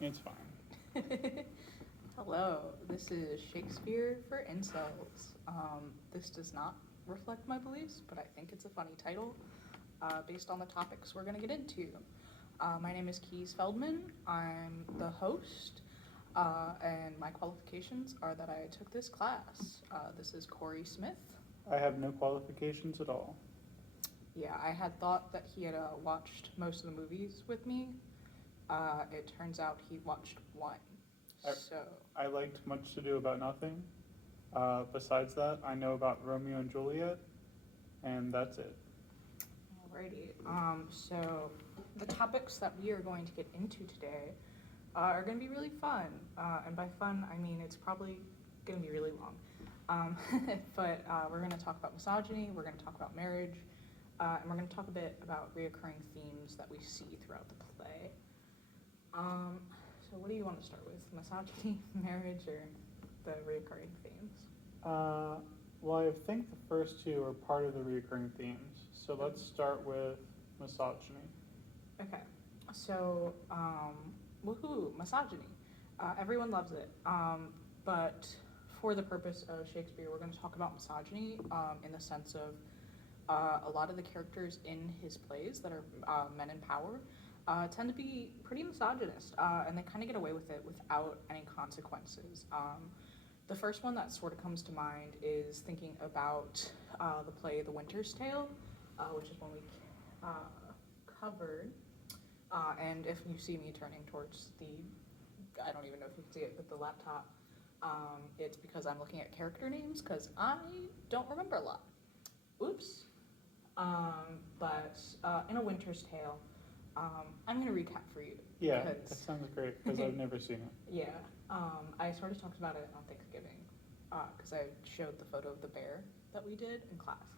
It's fine. Hello, this is Shakespeare for Incels. This does not reflect my beliefs, but I think it's a funny title based on the topics we're going to get into. My name is Keys Feldman. I'm the host, and my qualifications are that I took this class. This is Corey Smith. I have no qualifications at all. Yeah, I had thought that he had watched most of the movies with me. It turns out he watched one. I- So, I liked Much to Do About Nothing. Besides that, I know about Romeo and Juliet, and that's it. alrighty. So the topics that we are going to get into today are going to be really fun. And by fun, I mean it's probably going to be really long. But we're going to talk about misogyny, we're going to talk about marriage, and we're going to talk a bit about reoccurring themes that we see throughout the play. So what do you want to start with? Misogyny, marriage, or the reoccurring themes? Well, I think the first two are part of the recurring themes. So let's start with misogyny. Okay, so woohoo, misogyny. Everyone loves it. But for the purpose of Shakespeare, we're going to talk about misogyny in the sense of a lot of the characters in his plays that are men in power tend to be pretty misogynist, and they kind of get away with it without any consequences. The first one that sort of comes to mind is thinking about the play The Winter's Tale, which is one we covered. And if you see me turning towards I don't even know if you can see it with the laptop, it's because I'm looking at character names because I don't remember a lot. Oops. But in A Winter's Tale, I'm going to recap for you. Yeah, that sounds great because I've never seen it. Yeah, I sort of talked about it on Thanksgiving because I showed the photo of the bear that we did in class.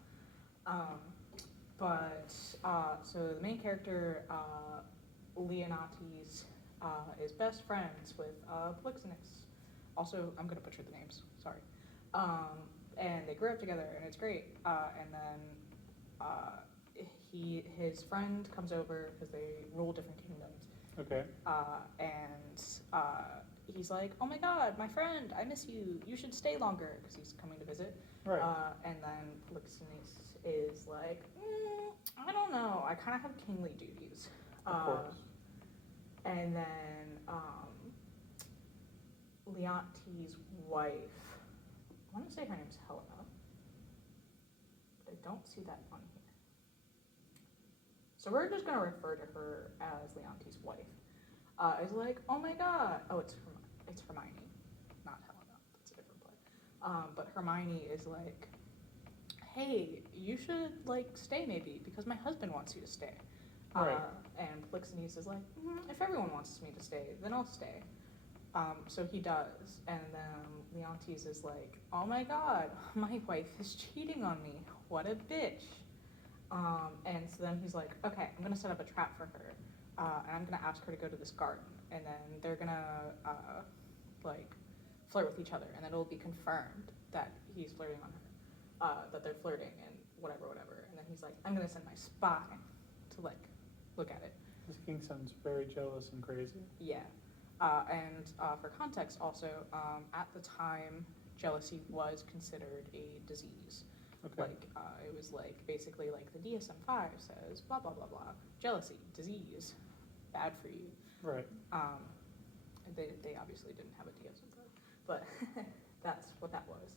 So the main character, Leonates, is best friends with Polixenes. Also, I'm going to butcher the names, sorry. And they grew up together, and it's great. And then his friend comes over because they rule different kingdoms. Okay. He's like, oh my god, my friend, I miss you. You should stay longer because he's coming to visit. Right. And then Polixenes is like, I don't know. I kind of have kingly duties. Of course. And then Leontes' wife, I want to say her name's Helena, but I don't see that on here. So we're just going to refer to her as Leontes' wife. Is like, oh my god. Oh, it's Hermione, not Helena. That's a different play. But Hermione is like, hey, you should like stay maybe because my husband wants you to stay. Right. And Polixenes is like, if everyone wants me to stay, then I'll stay. So he does, and then Leontes is like, oh my god, my wife is cheating on me. What a bitch. And so then he's like, okay, I'm gonna set up a trap for her, and I'm gonna ask her to go to this garden, and then they're gonna like flirt with each other, and then it'll be confirmed that he's flirting on her, that they're flirting, and whatever. And then he's like, I'm gonna send my spy to like look at it. This king sounds very jealous and crazy. Yeah. And for context also, at the time, jealousy was considered a disease. Okay. Like, it was like, basically like the DSM-5 says, blah, blah, blah, blah. Jealousy, disease, bad for you. Right. They obviously didn't have a DSM-5, but that's what that was.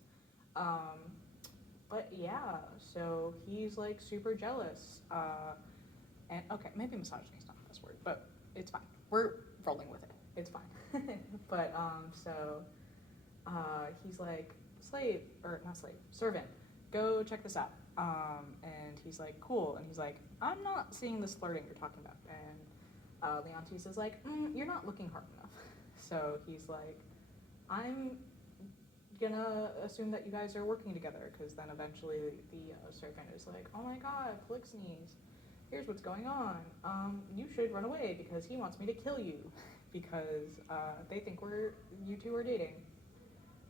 But yeah, so he's like super jealous. And okay, maybe misogyny is not the best word, but it's fine. We're rolling with it. It's fine. But he's like, servant, go check this out. And he's like, cool. And he's like, I'm not seeing this flirting you're talking about. And Leontes is like, you're not looking hard enough. So he's like, I'm gonna assume that you guys are working together, because then eventually the servant is like, oh my god, Polixenes, here's what's going on. You should run away because he wants me to kill you because they think you two are dating.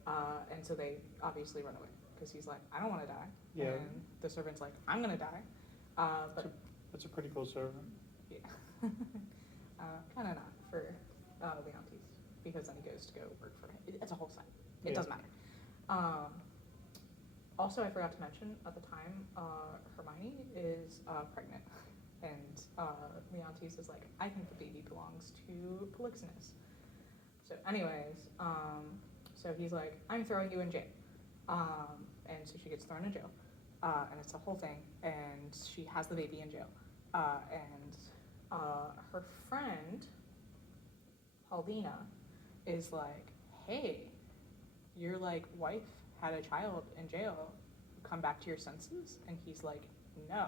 And so they obviously run away because he's like, I don't want to die. Yeah. And the servant's like, I'm gonna die. That's a pretty cool servant. Yeah. Kind of not for Leontes, because then he goes to go work for him. It's a whole thing. It Yeah. doesn't matter. Also, I forgot to mention at the time, Hermione is pregnant, and Leontes is like, I think the baby belongs to Polixenes. So, anyways, so he's like, I'm throwing you in jail, and so she gets thrown in jail, and it's a whole thing, and she has the baby in jail, and her friend Paulina is like, hey, your like wife had a child in jail, come back to your senses, and he's like, no.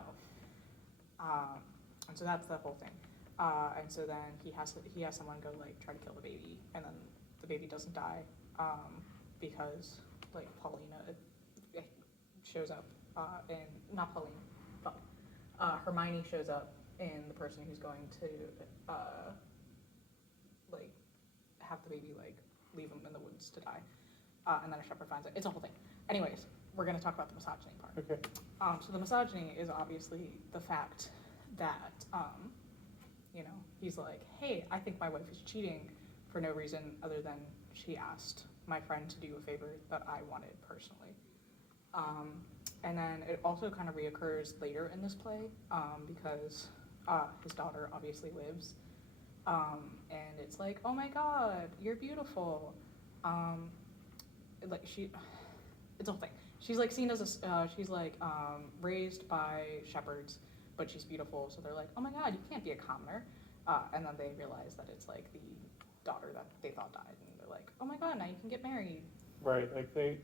And so that's the whole thing. And so then he has someone go like try to kill the baby, and then the baby doesn't die, because like Paulina shows up, and not Pauline, but Hermione shows up in the person who's going to like have the baby like leave him in the woods to die, and then a shepherd finds it. It's a whole thing. Anyways, we're going to talk about the misogyny part. Okay. So the misogyny is obviously the fact that, you know, he's like, hey, I think my wife is cheating for no reason other than she asked my friend to do a favor that I wanted personally. And then it also kind of reoccurs later in this play, because his daughter obviously lives. And it's like, oh my God, you're beautiful. Like it's a whole thing. She's like seen as she's like raised by shepherds, but she's beautiful. So they're like, oh my God, you can't be a commoner. And then they realize that it's like the daughter that they thought died, and they're like, oh my God, now you can get married. Right, like they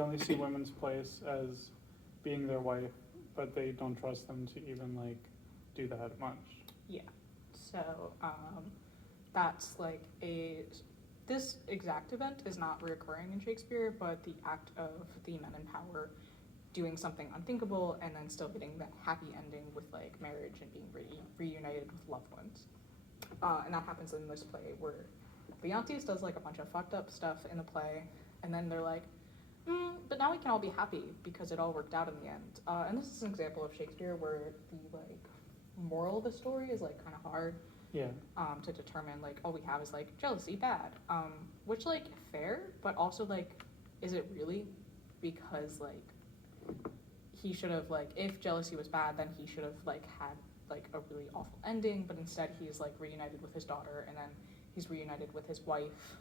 only see women's place as being their wife, but they don't trust them to even like do that much. Yeah. So that's like this exact event is not reoccurring in Shakespeare, but the act of the men in power doing something unthinkable and then still getting that happy ending with like marriage and being reunited with loved ones. And that happens in this play where Leontes does like a bunch of fucked up stuff in the play, and then they're like, but now we can all be happy because it all worked out in the end. And this is an example of Shakespeare where the like moral of the story is like kind of hard. Yeah. To determine like all we have is like jealousy bad, which like fair, but also like is it really? Because like he should have like, if jealousy was bad, then he should have like had like a really awful ending, but instead he's like reunited with his daughter, and then he's reunited with his wife,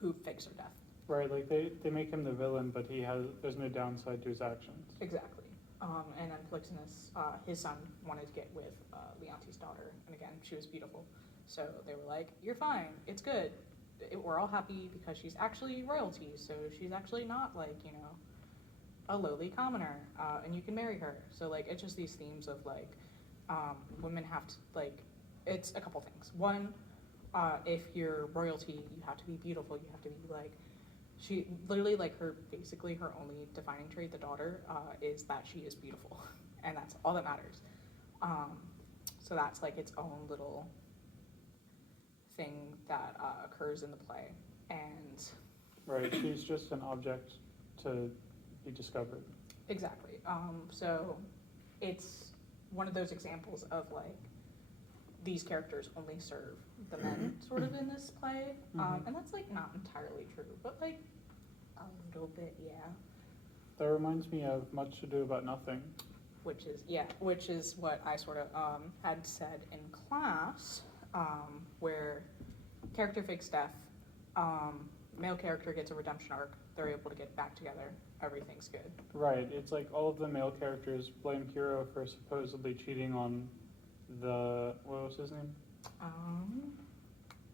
who fakes her death. Right, like they make him the villain, but there's no downside to his actions. Exactly. And then Polixenes, his son, wanted to get with Leontes' daughter, and again, she was beautiful. So they were like, you're fine, it's good. We're all happy because she's actually royalty, so she's actually not like, you know, a lowly commoner, and you can marry her. So like, it's just these themes of like, women have to, like, it's a couple things. One, if you're royalty, you have to be beautiful, you have to be like, she literally like basically her only defining trait, the daughter, is that she is beautiful, and that's all that matters. So that's like its own little thing that occurs in the play, and right, she's just an object to be discovered. Exactly. So it's one of those examples of like these characters only serve the men sort of in this play, and that's like not entirely true, but like a little bit, yeah. That reminds me of Much Ado About Nothing. Which is what I sort of had said in class, where character fakes death, male character gets a redemption arc, they're able to get back together, everything's good. Right, it's like all of the male characters blame Hero for supposedly cheating on what was his name?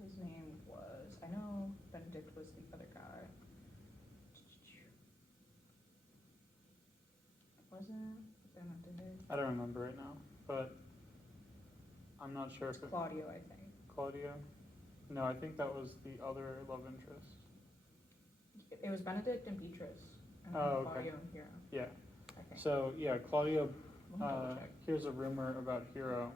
His name was, I know Benedict was the other guy. Was it Benedict? I don't remember right now, but I'm not sure if Claudio, I think. Claudio? No, I think that was the other love interest. It was Benedict and Beatrice. And Oh, okay. Claudio and Hero, Yeah. I think. So, yeah, Claudio Let me double check. hears a rumor about Hero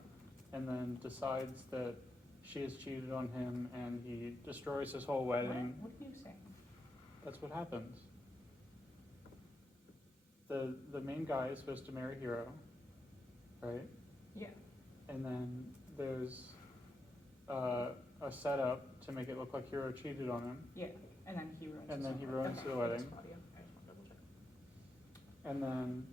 and then decides that she has cheated on him, and he destroys his whole wedding. What are you saying? That's what happens. The main guy is supposed to marry Hero, right? Yeah. And then there's a setup to make it look like Hero cheated on him, Yeah, and then he ruins. and his then own he life. ruins Okay, the it wedding, is Claudia. I just want to double check. and then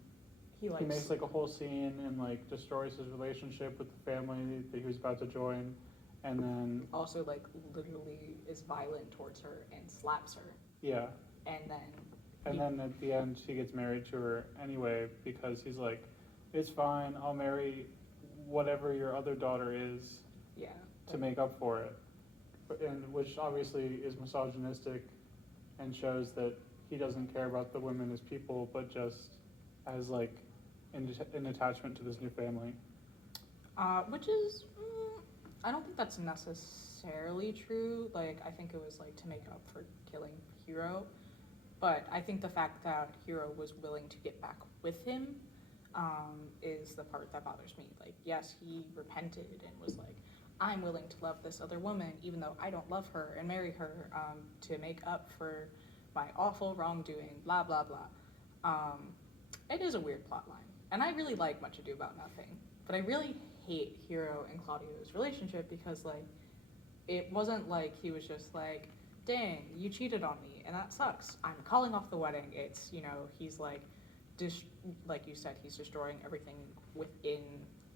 He he makes like a whole scene and like destroys his relationship with the family that he was about to join, and then also like literally is violent towards her and slaps her, yeah, and then and he- then at the end he gets married to her anyway because he's like, it's fine, I'll marry whatever your other daughter is yeah, to make up for it, and which obviously is misogynistic and shows that he doesn't care about the women as people, but just as like an attachment to this new family. which is I don't think that's necessarily true. Like I think it was like to make up for killing Hero, but I think the fact that Hero was willing to get back with him is the part that bothers me. Like yes, he repented and was like, I'm willing to love this other woman even though I don't love her and marry her to make up for my awful wrongdoing. Blah blah blah. It is a weird plot line, and I really like Much Ado About Nothing, but I really hate Hero and Claudio's relationship because like it wasn't like he was just like, dang, you cheated on me and that sucks, I'm calling off the wedding. It's, you know, he's like like you said, he's destroying everything within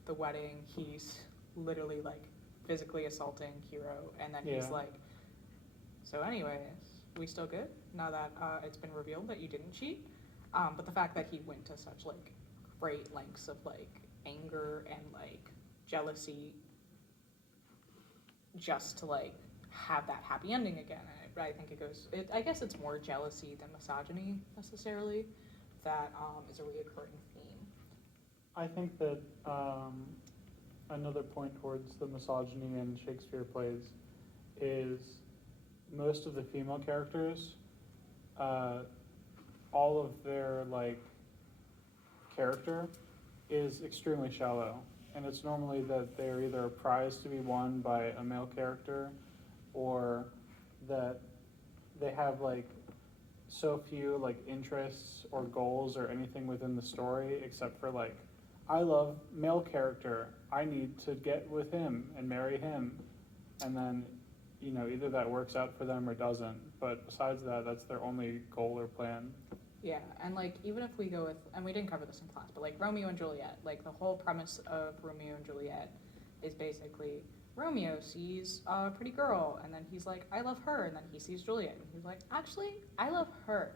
the wedding. He's literally like physically assaulting Hero, and then he's Yeah. like, so anyways, we still good now that it's been revealed that you didn't cheat. But the fact that he went to such like great lengths of like anger and like jealousy just to like have that happy ending again. I think it goes. I guess it's more jealousy than misogyny necessarily. That is a reoccurring theme. I think that another point towards the misogyny in Shakespeare plays is most of the female characters, all of their like character is extremely shallow, and it's normally that they're either a prize to be won by a male character, or that they have like so few like interests or goals or anything within the story except for like, I love male character, I need to get with him and marry him, and then you know either that works out for them or doesn't, but besides that, that's their only goal or plan. Yeah, and like even if we go with, and we didn't cover this in class, but like Romeo and Juliet, like the whole premise of Romeo and Juliet is basically Romeo sees a pretty girl, and then he's like, I love her, and then he sees Juliet, and he's like, actually, I love her.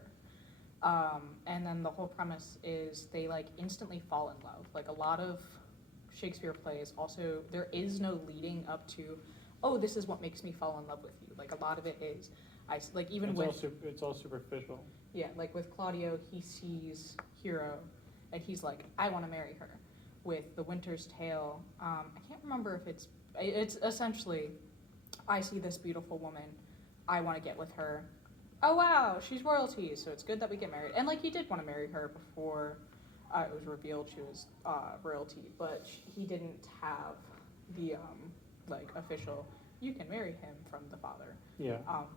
And then the whole premise is they like instantly fall in love. Like a lot of Shakespeare plays also, there is no leading up to, oh, this is what makes me fall in love with you. Like a lot of it is, like even It's all superficial. Yeah, like with Claudio, he sees Hero, and he's like, I want to marry her. With The Winter's Tale, I can't remember if it's essentially, I see this beautiful woman, I want to get with her. Oh wow, she's royalty, so it's good that we get married. And like he did want to marry her before it was revealed she was royalty, but he didn't have the like official, you can marry him from the father. Yeah.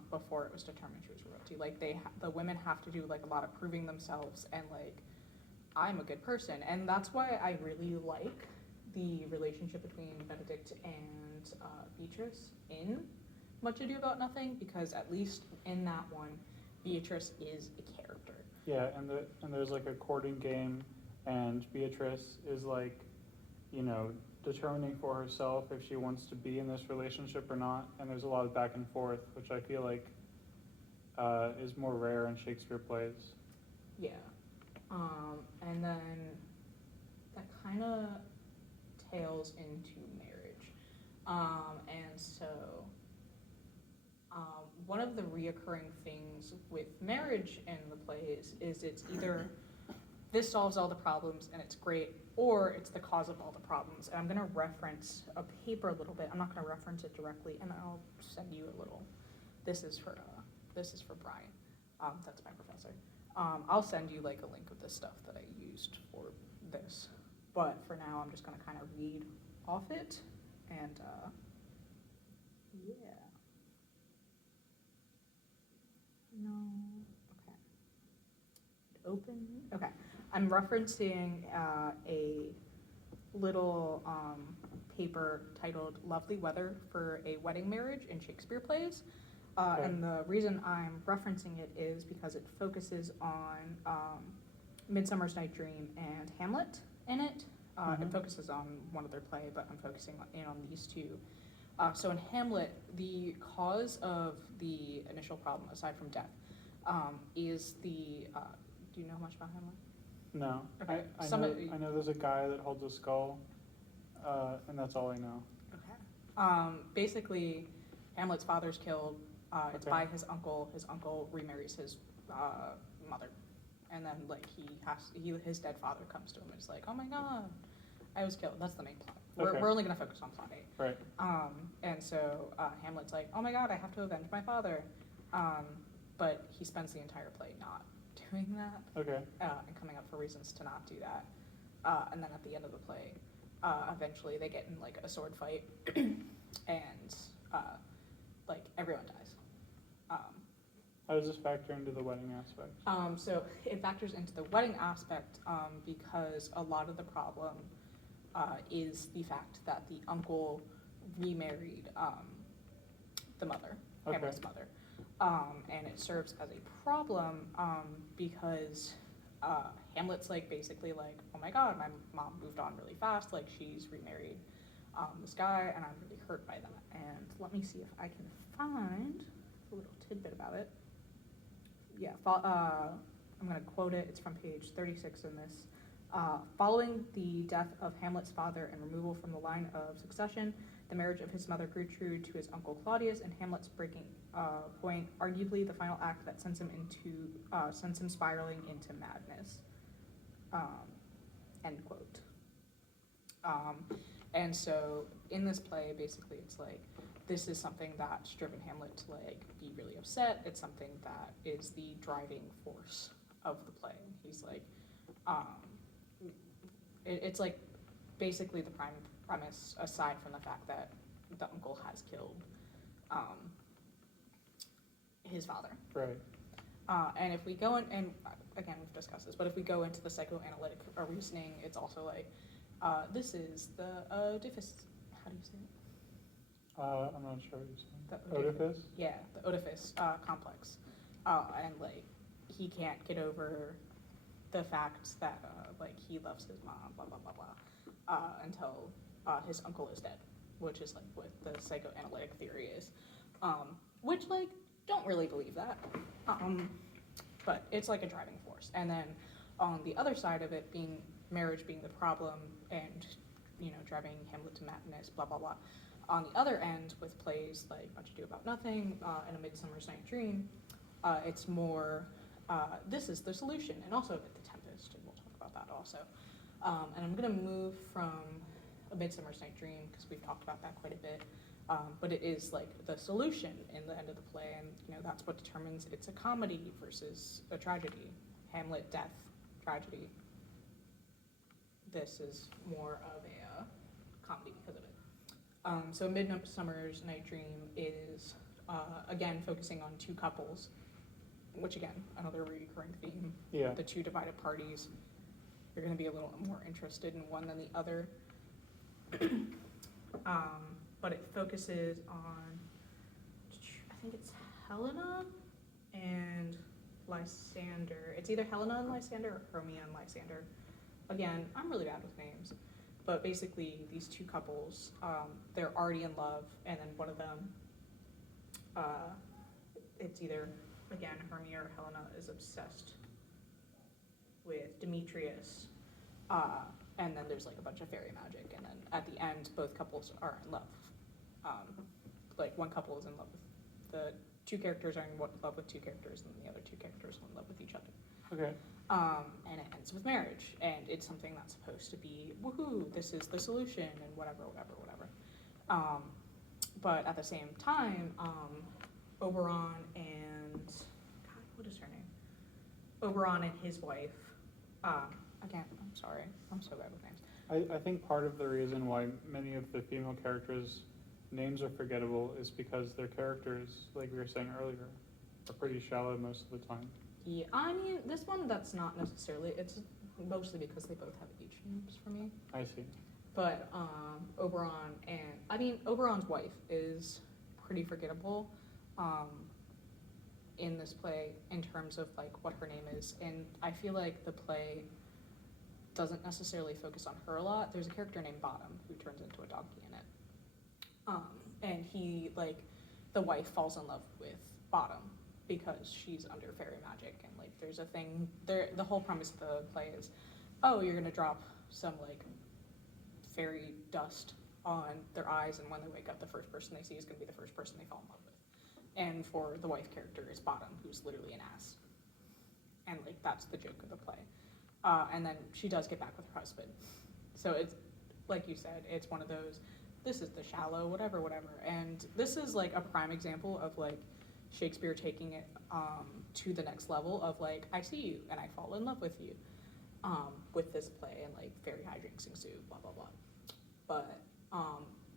Before it was determined she was royalty. Like the women have to do like a lot of proving themselves and like, I'm a good person. And that's why I really like the relationship between Benedict and Beatrice in Much Ado About Nothing, because at least in that one, Beatrice is a character. Yeah, and there's like a courting game, and Beatrice is like, you know, determining for herself if she wants to be in this relationship or not, and there's a lot of back and forth, which I feel like is more rare in Shakespeare plays. Yeah. And then that kind of tails into marriage. And so one of the reoccurring things with marriage in the plays is it's either this solves all the problems and it's great, or it's the cause of all the problems. And I'm going to reference a paper a little bit. I'm not going to reference it directly, and I'll send you a little. This is for Brian. That's my professor. I'll send you like a link of the stuff that I used for this. But for now, I'm just going to kind of read off it, and yeah. No. Okay. Open. Okay. I'm referencing a little paper titled Lovely Weather for a Wedding Marriage in Shakespeare Plays. Okay. And the reason I'm referencing it is because it focuses on Midsummer's Night Dream and Hamlet in it. It focuses on one other play, but I'm focusing in on these two. So in Hamlet, the cause of the initial problem, aside from death, is the. Do you know much about Hamlet? No. Okay. I know there's a guy that holds a skull, and that's all I know. Okay. Basically, Hamlet's father's killed. It's Okay. by his uncle. His uncle remarries his mother, and then like his dead father comes to him and is like, "Oh my God, I was killed." That's the main plot. Okay. We're only gonna focus on plot A. Right. And so Hamlet's like, "Oh my God, I have to avenge my father," but he spends the entire play not doing that, Okay. and coming up for reasons to not do that. And then at the end of the play, eventually they get in like a sword fight, and like everyone dies. How does this factor into the wedding aspect? So it factors into the wedding aspect because a lot of the problem is the fact that the uncle remarried the mother, Okay. Hamlet's mother. And it serves as a problem because Hamlet's like basically like, oh my God, my mom moved on really fast, like she's remarried this guy, and I'm really hurt by that. And let me see if I can find a little tidbit about it. Yeah, I'm going to quote it. It's from page 36 in this. Following the death of Hamlet's father and removal from the line of succession, the marriage of his mother Gertrude to his uncle Claudius, and Hamlet's breaking point, arguably the final act that sends him spiraling into madness. End quote. And so in this play, basically, it's like this is something that's driven Hamlet to like be really upset. It's something that is the driving force of the play. He's like, it's like basically the prime premise, aside from the fact that the uncle has killed his father. Right. And if we go in, and again, we've discussed this, but if we go into the psychoanalytic reasoning, it's also like, this is the Oedipus, how do you say it? I'm not sure what you're saying. The Oedipus? Yeah, the Oedipus complex. And like, he can't get over the fact that like he loves his mom, blah, blah, blah, blah, until his uncle is dead, which is like what the psychoanalytic theory is. Which like, don't really believe that. But it's like a driving force. And then on the other side of it, being marriage being the problem and, you know, driving Hamlet to madness, blah, blah, blah. On the other end, with plays like Much Ado About Nothing and A Midsummer's Night Dream, it's more, this is the solution, and also The Tempest, and we'll talk about that also. And I'm going to move from A Midsummer's Night Dream, because we've talked about that quite a bit, but it is like the solution in the end of the play, and you know that's what determines it's a comedy versus a tragedy. Hamlet, death, tragedy. This is more of a comedy because of it. So Midsummer's Night Dream is, again, focusing on two couples, which again, another recurring theme. Yeah. The two divided parties. You're going to be a little more interested in one than the other. But it focuses on, I think it's Helena and Lysander. It's either Helena and Lysander or Hermia and Lysander. Again, I'm really bad with names. But basically, these two couples, they're already in love, and then one of them, it's either, again, Hermia or Helena is obsessed with Demetrius, and then there's like a bunch of fairy magic, and then at the end, both couples are in love. Like one couple is in love with, the two characters are in love with two characters, and the other two characters are in love with each other. Okay. And it ends with marriage, and it's something that's supposed to be, woohoo, this is the solution, and whatever. But at the same time, Oberon and, God, what is her name? Oberon and his wife, again, I'm sorry, I'm so bad with names. I think part of the reason why many of the female characters' names are forgettable is because their characters, like we were saying earlier, are pretty shallow most of the time. Yeah, I mean, this one, that's not necessarily, it's mostly because they both have H names for me. I see. But Oberon Oberon's wife is pretty forgettable in this play in terms of like what her name is, and I feel like the play doesn't necessarily focus on her a lot. There's a character named Bottom who turns into a donkey in it, and he like the wife falls in love with Bottom because she's under fairy magic, and like there's a thing there. The whole premise of the play is, oh, you're gonna drop some like fairy dust on their eyes, and when they wake up, the first person they see is gonna be the first person they fall in love with. And for the wife character is Bottom, who's literally an ass, and like that's the joke of the play. And then she does get back with her husband. So it's, like you said, it's one of those, this is the shallow, whatever, whatever. And this is like a prime example of like Shakespeare taking it to the next level of like, I see you and I fall in love with you with this play, and like fairy hijinks ensue, blah, blah, blah. But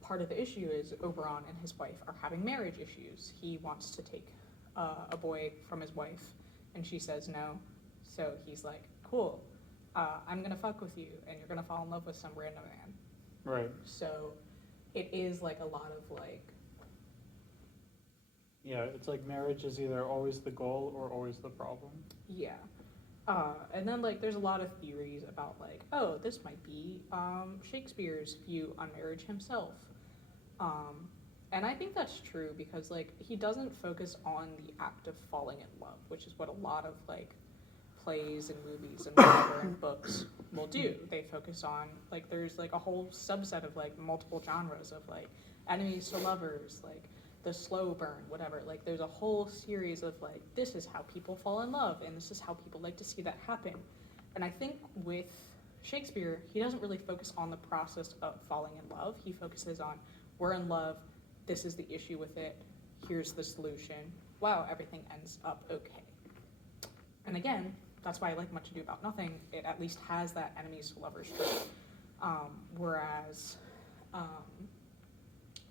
part of the issue is Oberon and his wife are having marriage issues. He wants to take a boy from his wife, and she says no. So he's like, cool, I'm gonna fuck with you, and you're gonna fall in love with some random man. Right. So it is like a lot of like, Yeah, it's like marriage is either always the goal or always the problem. yeah. And then like there's a lot of theories about like, oh, this might be Shakespeare's view on marriage himself. And I think that's true because like he doesn't focus on the act of falling in love, which is what a lot of like plays and movies and whatever and books will do. They focus on like there's like a whole subset of like multiple genres of like enemies to lovers, like the slow burn, whatever. Like there's a whole series of like this is how people fall in love and this is how people like to see that happen. And I think with Shakespeare, he doesn't really focus on the process of falling in love. He focuses on we're in love, this is the issue with it, here's the solution. Wow, everything ends up okay. And again, that's why I like Much Ado About Nothing. It at least has that enemies to lovers trope. Whereas,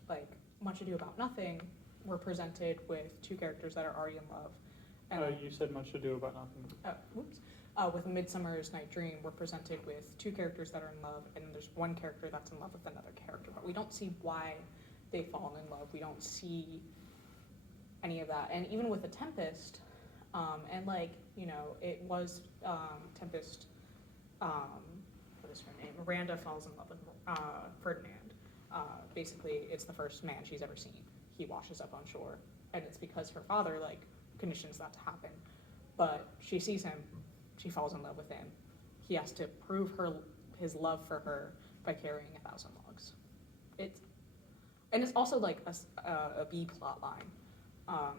like Much Ado About Nothing, we're presented with two characters that are already in love. And You said Much Ado About Nothing. whoops. With A Midsummer's Night Dream, we're presented with two characters that are in love, and there's one character that's in love with another character, but we don't see why they've fallen in love. We don't see any of that. And even with The Tempest, and like, you know, it was Tempest, what is her name? Miranda falls in love with Ferdinand. Basically, it's the first man she's ever seen. He washes up on shore, and it's because her father, like, conditions that to happen. But she sees him, she falls in love with him. He has to prove his love for her by carrying 1,000 logs. It's also like a B plot line,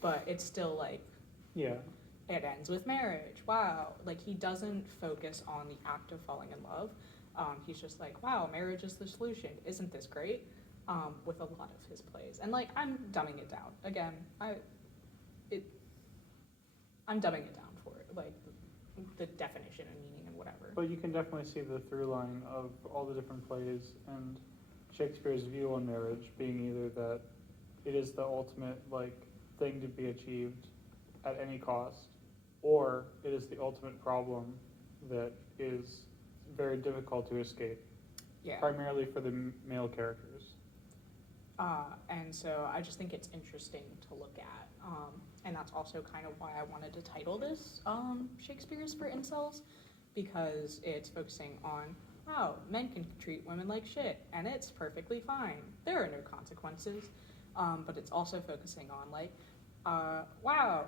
but it's still like, Yeah. it ends with marriage. Wow, like he doesn't focus on the act of falling in love. He's just like, wow, marriage is the solution. Isn't this great? With a lot of his plays, and like I'm dumbing it down again. I'm dumbing it down for it, like the definition and meaning and whatever. But you can definitely see the through line of all the different plays and Shakespeare's view on marriage being either that it is the ultimate like thing to be achieved at any cost, or it is the ultimate problem that is very difficult to escape, Yeah. primarily for the male characters. And so I just think it's interesting to look at. And that's also kind of why I wanted to title this Shakespeare's for Incels, because it's focusing on, wow, men can treat women like shit, and it's perfectly fine. There are no consequences. But it's also focusing on like, wow,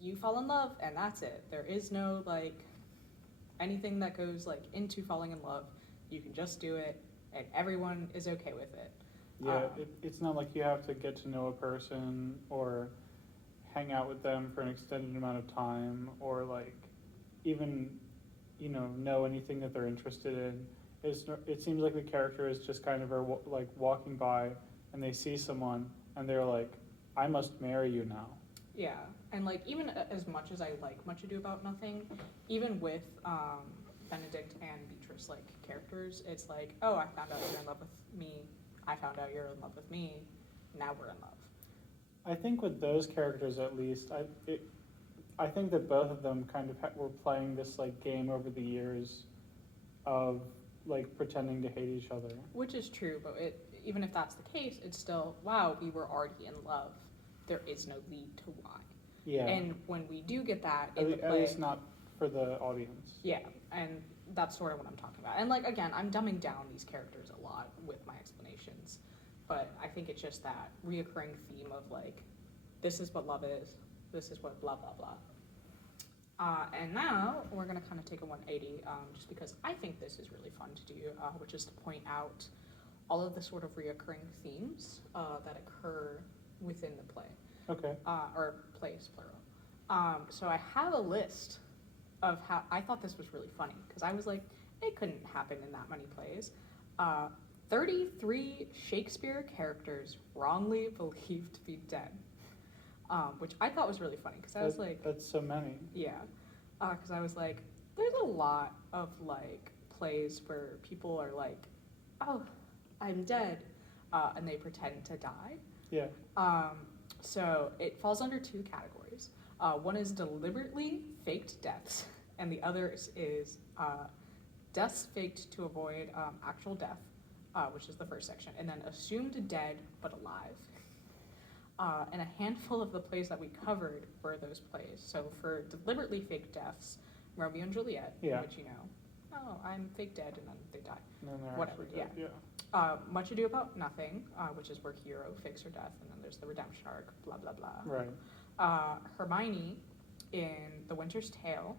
you fall in love and that's it. There is no like anything that goes like into falling in love. You can just do it and everyone is okay with it. Yeah, it's not like you have to get to know a person or hang out with them for an extended amount of time or like even, know anything that they're interested in. It seems like the character is just kind of like walking by and they see someone and they're like, I must marry you now. Yeah, and like even as much as I like Much Ado About Nothing, even with Benedict and Beatrice like characters, it's like, oh, I found out you're in love with me. I found out you're in love with me. Now we're in love. I think with those characters at least, I think that both of them kind of were playing this like game over the years of, like pretending to hate each other. Which is true, but even if that's the case, it's still, wow, we were already in love. There is no lead to why. Yeah. And when we do get that At, in the at play, least not for the audience. yeah, and that's sort of what I'm talking about. And like again, I'm dumbing down these characters a lot with my explanations, but I think it's just that reoccurring theme of like, this is what love is, this is what blah blah blah. And now we're gonna kind of take a 180, just because I think this is really fun to do, which is to point out all of the sort of reoccurring themes that occur within the play. Okay. Or plays, plural. So I have a list of how, I thought this was really funny, because I was like, it couldn't happen in that many plays. 33 Shakespeare characters wrongly believed to be dead, which I thought was really funny, because I was like... That's so many. Yeah, because I was like, there's a lot of like plays where people are like, oh, I'm dead, and they pretend to die. Yeah. So it falls under two categories. One is deliberately faked deaths, and the other is deaths faked to avoid actual death, which is the first section, and then assumed dead but alive. And a handful of the plays that we covered were those plays. So for deliberately faked deaths, Romeo and Juliet, Yeah. which, you know, oh, I'm fake dead, and then they die. And then they're Whatever, actually dead. Yeah. Much Ado About Nothing, which is where hero fakes her death, and then there's the redemption arc, blah, blah, blah. Right. Hermione in The Winter's Tale,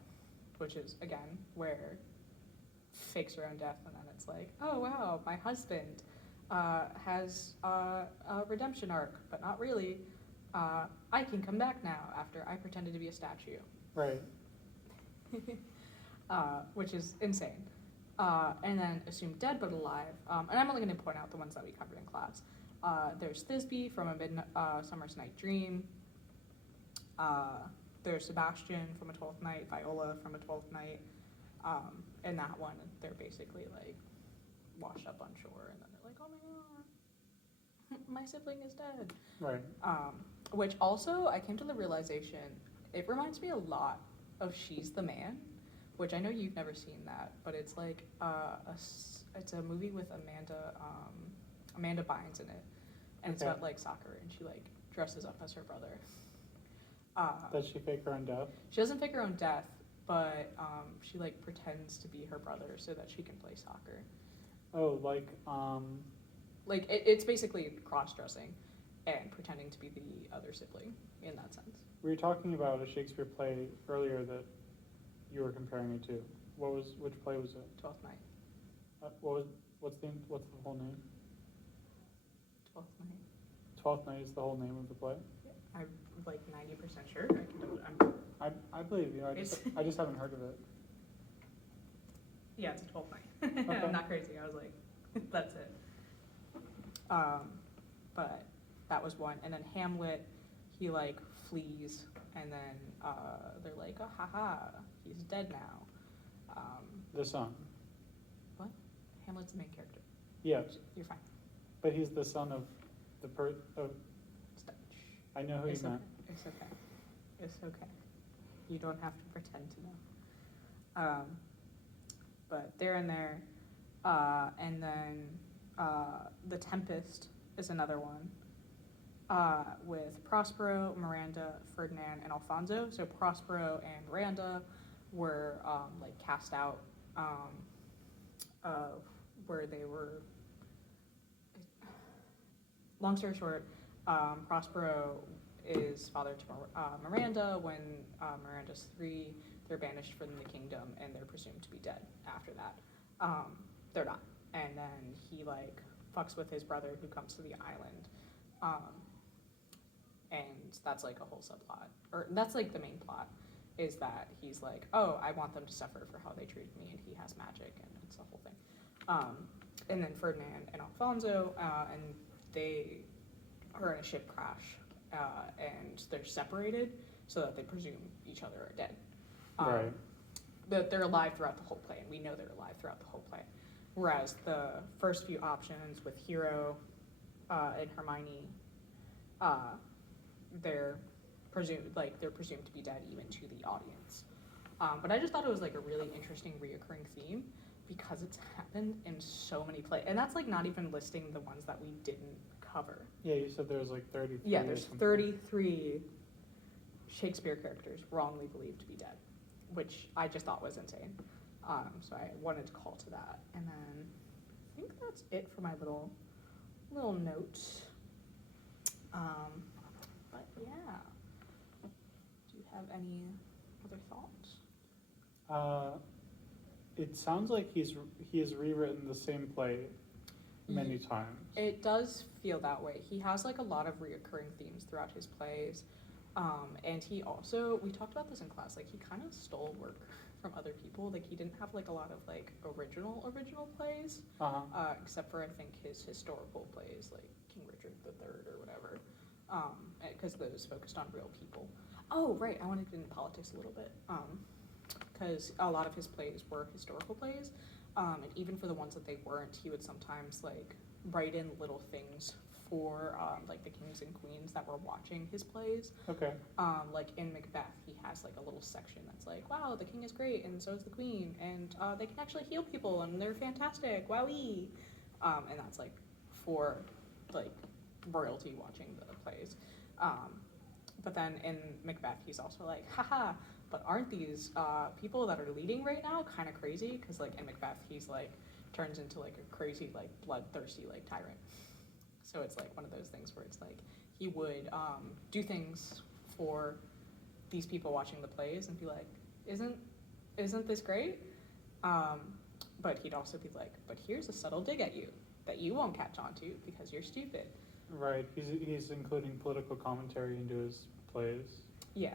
which is, again, where fakes her own death, and then it's like, oh, wow, my husband has a redemption arc, but not really. I can come back now after I pretended to be a statue. Right. Which is insane. And then Assumed Dead but Alive. And I'm only going to point out the ones that we covered in class. There's Thisbe from A Summer's Night Dream. There's Sebastian from A Twelfth Night, Viola from A Twelfth Night. In that one, they're basically like washed up on shore, and then they're like, oh my god, my sibling is dead. Right. Which also, I came to the realization, it reminds me a lot of She's the Man, which I know you've never seen that, but it's like it's a movie with Amanda Bynes in it, and it's about like soccer, and she like dresses up as her brother. Does she fake her own death? She doesn't fake her own death, but she like pretends to be her brother so that she can play soccer. Oh, like it's basically cross-dressing and pretending to be the other sibling in that sense. we were talking about a Shakespeare play earlier that you were comparing it to. Which play was it? Twelfth Night. What's the whole name? Twelfth Night. Twelfth Night is the whole name of the play? Yeah, I'm like 90% sure. I believe you. I just haven't heard of it. Yeah, it's a 12th Night. Okay. I'm not crazy. I was like, that's it. But that was one. And then Hamlet, he like flees, and then they're like, oh, haha, he's dead now. The son. What? Hamlet's the main character. Yeah, You're fine. but he's the son of Stop. I know who It's you meant. okay. It's okay. It's okay. You don't have to pretend to know. But they're in there. And then The Tempest is another one. With Prospero, Miranda, Ferdinand, and Alfonso. So Prospero and Miranda were like cast out where they were. Long story short, Prospero is father to Miranda. When Miranda's 3, they're banished from the kingdom, and they're presumed to be dead after that. They're not. And then he like fucks with his brother who comes to the island. And that's like a whole subplot, or that's like the main plot, is that he's like, oh, I want them to suffer for how they treated me, and he has magic, and it's a whole thing. And then Ferdinand and Alfonso, and they are in a ship crash, and they're separated so that they presume each other are dead. Right. But they're alive throughout the whole play, and we know they're alive throughout the whole play. Whereas the first few options with Hero and Hermione, they're presumed to be dead even to the audience. But I just thought it was like a really interesting reoccurring theme because it's happened in so many plays, and that's like not even listing the ones that we didn't cover. Yeah, you said there's like 33. Yeah, or there's something. 33 Shakespeare characters wrongly believed to be dead, which I just thought was insane. So I wanted to call to that, and then I think that's it for my little note. But yeah, do you have any other thoughts? It sounds like he has rewritten the same play many times. It does feel that way. He has like a lot of reoccurring themes throughout his plays. And he also, we talked about this in class, like he kind of stole work from other people. Like he didn't have like a lot of like original plays, except for I think his historical plays like King Richard III or whatever, because those focused on real people. Oh, right, I want to get into politics a little bit, because a lot of his plays were historical plays, and even for the ones that they weren't, he would sometimes like write in little things for like the kings and queens that were watching his plays. Okay. Like in Macbeth, he has like a little section that's like, wow, the king is great, and so is the queen, and they can actually heal people, and they're fantastic, wowee. And that's like for like royalty watching the plays. But then in Macbeth, he's also like, haha, but aren't these people that are leading right now kind of crazy? Because like in Macbeth, he's like turns into like a crazy, like bloodthirsty, like tyrant. So it's like one of those things where it's like he would do things for these people watching the plays and be like, isn't this great? But he'd also be like, but here's a subtle dig at you that you won't catch on to because you're stupid. Right. He's including political commentary into his plays. Yeah.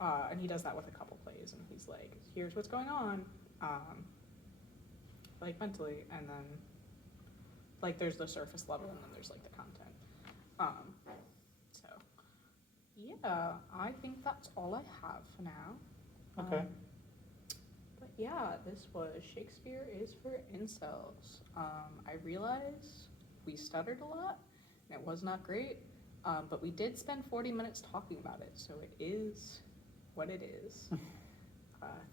And he does that with a couple plays, and he's like, here's what's going on, like mentally, and then like there's the surface level, and then there's like the content. So yeah, I think that's all I have for now. Okay. But yeah, this was Shakespeare is for Incels. I realize we stuttered a lot, and it was not great, but we did spend 40 minutes talking about it, so it is what it is.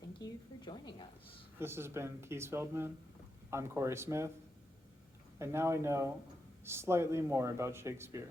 Thank you for joining us. This has been Keith Feldman. I'm Corey Smith, and now I know slightly more about Shakespeare.